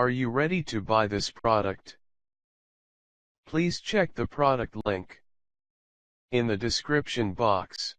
Are you ready to buy this product? Please check the product link in the description box.